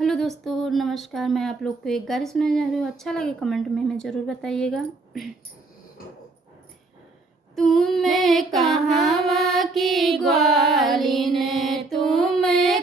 Hello दोस्तों, नमस्कार। मैं आप लोग को एक गाने सुनाने जा रही हूँ। अच्छा लगे कमेंट में हमें ज़रूर बताइएगा। तुम्हें कहवा की ग्वालिन, तुम्हें